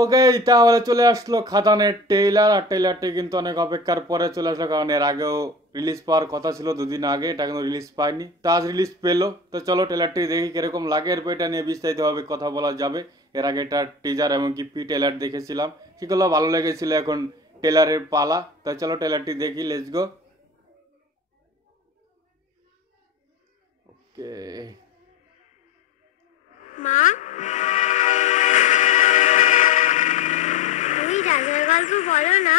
ওকে, তাহলে চলে আসলো খাদানের ট্রেইলার। আর ট্রেইলারটি কিন্তু অনেক অপেক্ষার পরে চলে আসলো, কারণ এর আগেও রিলিজ পাওয়ার কথা ছিল দুদিন আগে, এটা কিন্তু রিলিজ পায়নি, তো আজ রিলিজ পেলো। তো চলো ট্রেলারটি দেখি কিরকম লাগে, এরপর এটা নিয়ে বিস্তারিতভাবে কথা বলা যাবে। এর আগে এটা টিজার এমনকি ট্রেলার দেখেছিলাম, সেগুলো ভালো লেগেছিল। এখন ট্রেলারের পালা, তো চলো ট্রেলারটি দেখি, লেটস গো। ওকে মা, ওই রাজার গল্প বলো না।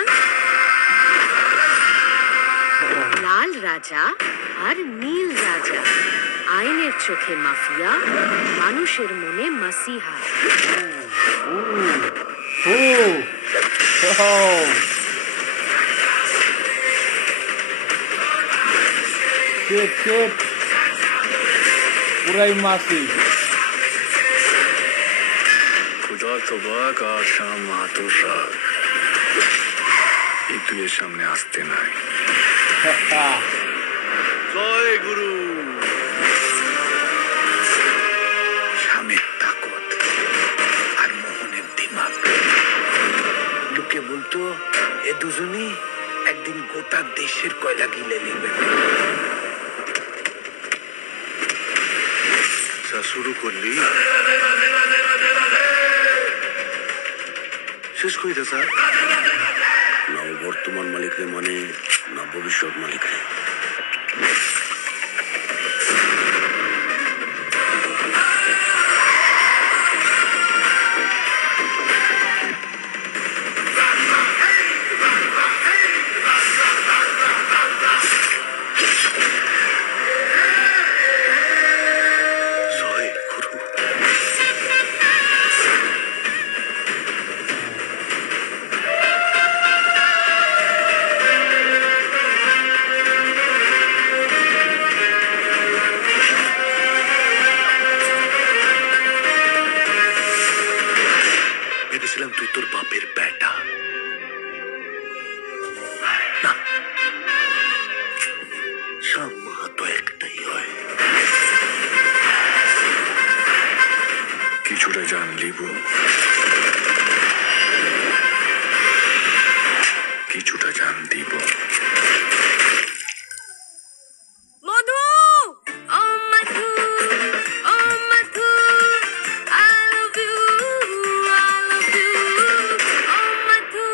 লাল রাজা আর নীল রাজা, আইনের চোখে মাফিয়া, মানুষের মনে মাসিহা। পুরাই মাসি। खुदा तोबा का शाम मातुषा এই তুই সামনে আসতে নাই। জয় গুরু। স্বামীর তাকত আর মোহনের দিমাগ। লোকে বলতো এ দুজনই একদিন গোটা দেশের কয়লা গিলে নেবে। শুরু করলি শেষ কই দে স্যার। না বর্তমান মালিকরে মানে না ভবিষ্যৎ মালিকরে। ভেবেছিলাম তুই তোর বাপের বেটা, না সব মা তো একটাই হয়। কিছুটা জান লিব, কিছুটা জান দিব। মধু, ও মধু, ও মধু, I love you, I love you, ও মধু।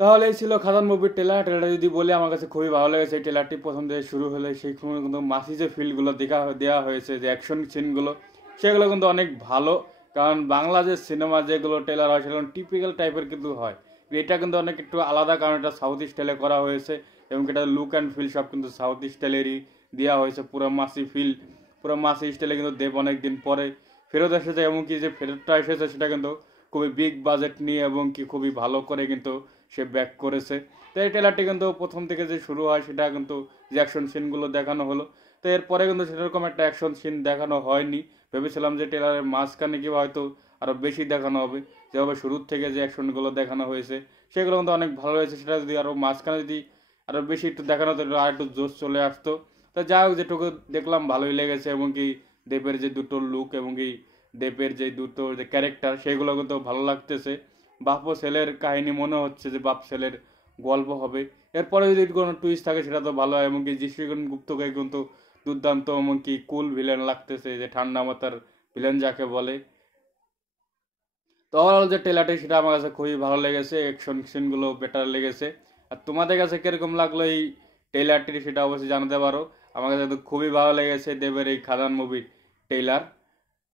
তাহলে এই ছিল খাদান মুভির ট্রেলার। যদি বলি, আমার কাছে খুবই ভালো লেগেছে এই ট্রেলারটি। প্রথম থেকে শুরু হলে সেই সময় কিন্তু মাসি যে ফিল্ডগুলো দেওয়া হয়েছে, যে অ্যাকশন সিনগুলো, সেগুলো কিন্তু অনেক ভালো। কারণ বাংলা যে সিনেমা যেগুলো ট্রেলার হয় সেগুলো টিপিক্যাল টাইপের কিন্তু হয়, এটা কিন্তু অনেক একটু আলাদা, কারণ এটা সাউথ স্টাইলে করা হয়েছে এবং এটা লুক অ্যান্ড ফিল সব কিন্তু সাউথ স্টাইলেরই দেওয়া হয়েছে। পুরো মাসি ফিল, পুরো মাসি স্টাইলে কিন্তু দেব অনেক দিন পরে ফেরত এসেছে, এবং কি যে ফেরতটা এসেছে সেটা কিন্তু খুবই বিগ বাজেট নিয়ে এবং কি খুবই ভালো করে কিন্তু সে ব্যাক করেছে। তো এই ট্রেলারটি কিন্তু প্রথম থেকে যে শুরু হয় সেটা কিন্তু যে অ্যাকশন সিনগুলো দেখানো হলো, তো এরপরে কিন্তু সেরকম একটা অ্যাকশন সিন দেখানো হয়নি। ভেবেছিলাম যে ট্রেলারের মাঝখানে কি হয়তো আরও বেশি দেখানো হবে, যেভাবে শুরুর থেকে যে অ্যাকশনগুলো দেখানো হয়েছে সেগুলো কিন্তু অনেক ভালো হয়েছে। সেটা যদি আরও মাঝখানে যদি আরও বেশি একটু দেখানো হতো, আর একটু জোশ চলে আসতো। তো যাই হোক, যেটুকু দেখলাম ভালোই লেগেছে, এবং কি দেবের যে দুটো লুক এবং কি দেবের যে দুটো যে ক্যারেক্টার সেগুলো কিন্তু ভালো লাগতেছে। বাপ ও ছেলের কাহিনী মনে হচ্ছে যে বাপ ছেলের গল্প হবে। এরপরে যদি কোনো টুইস্ট থাকে সেটা তো ভালো হয়, এমনকি যিশুগণ গুপ্তকে কিন্তু দুর্দান্ত এমনকি কুল ভিলেন লাগতেছে, যে ঠান্ডা মাথার ভিলেন যাকে বলে। তো ওভারঅল যে ট্রেলারটি সেটা আমার কাছে খুবই ভালো লেগেছে, অ্যাকশন সিনগুলো বেটার লেগেছে। আর তোমাদের কাছে কিরকম লাগলো এই ট্রেলারটি সেটা অবশ্যই জানাতে পারো। আমার কাছে তো খুবই ভালো লেগেছে দেবের এই খাদান মুভির ট্রেলার।